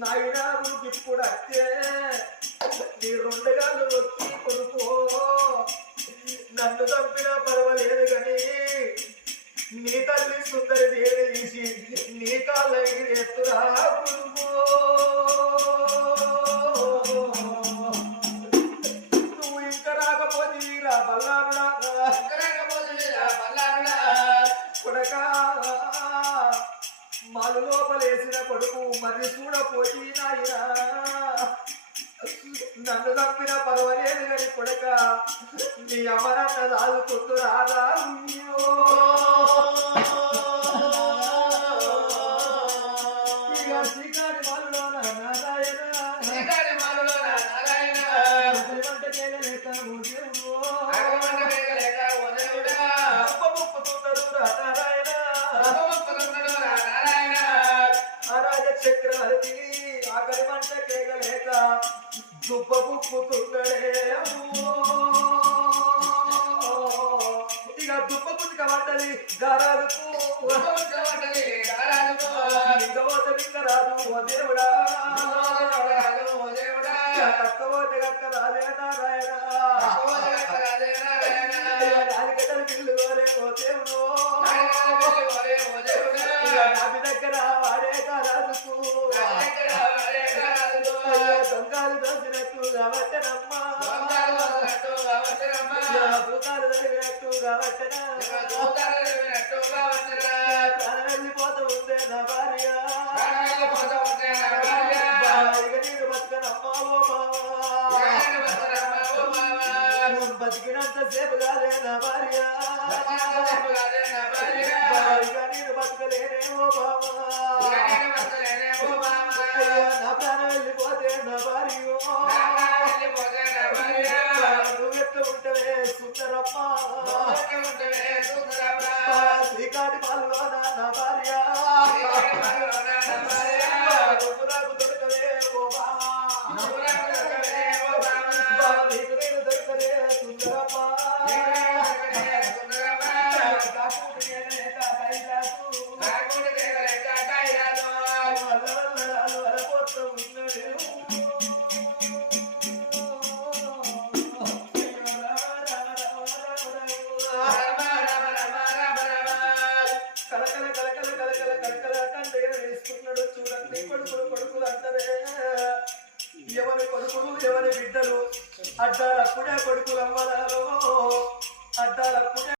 నాయనా నువ్వు ఇప్పుడు అత్తే నీ రెండు గాళ్ళు వచ్చి కొనుకో నన్ను తప్పినా పర్వాలేదు కానీ నీ తల్లి సుందరి దేవి తీసి నీ కాళ్ళ ఎత్తురా నువ్వు ఇంకా రాకపోతే రా బల్లారుడా మలు లోపలేసిన కొడుకు మరి చూడపోతి నాయనా నన్ను తప్పిన పర్వాలేదు కానీ కొడక నీ అమరన్న దాదుకుంటూ రాదా నారాయణ. ఓ దుబ్బ పుట్టుకడే ఇక దుబ్బ పుట్టుక పడ్డది దారాలకు బతికినంత సేపు కాదే భార్య బాగా నీరు బతకలేనే నా ప్రాణం వెళ్ళిపోతే నా ఉంటవే సుందరమ్మ శ్రీకాటి పాలు కొడుకులు ఎవరి బిడ్డలు అడ్డాలప్పుడే కొడుకులు అమ్మరాలో అడ్డాలప్పుడే